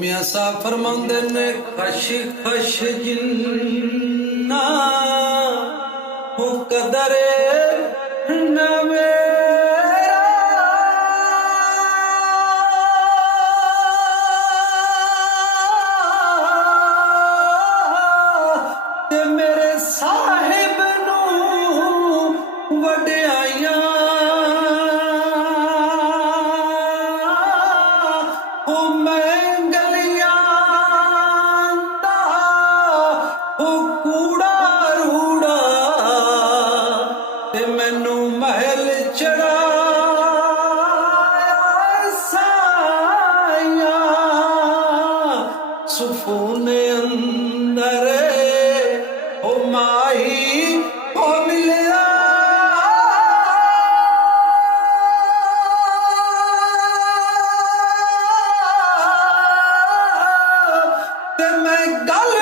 मियां साहब फरमांदे ने खश खश जिन्ना हो कदरे न मेरा ते मेरे साहिब नूं वड्याइयां हो मैं गलियां दा हो कूड़ा रूड़ा ते मैनू महल चढ़ाया साया सुकून अंदर हो माही हो मिलिया ते मैं गल